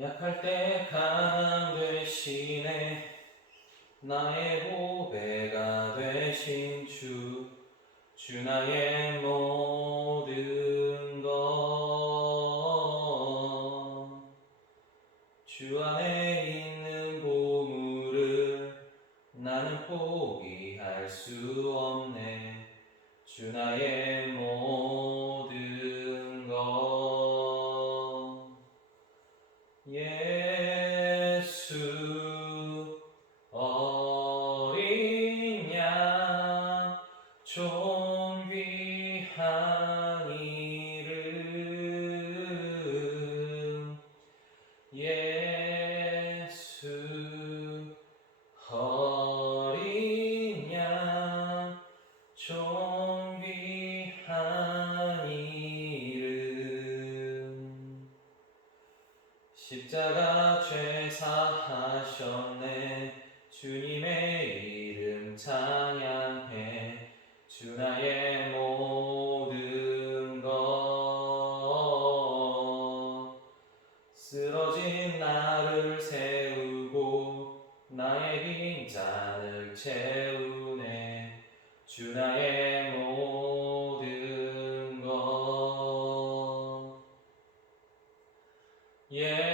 약할 때 강함 되시네 나의 보배가 되신 주, 주 나의 모든 것. 주 안에 있는 보물을 나는 포기할 수 없네. 주 나의 모 존귀한 이름 십자가 죄 사하셨네 주님의 이름 찬양해 주 나의 모든 것 쓰러진 나를 세우고 나의 빈 잔을 채우네. 주 나의 모든 것. 예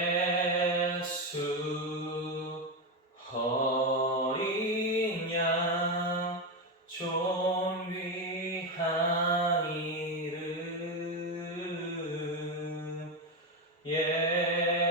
이름 예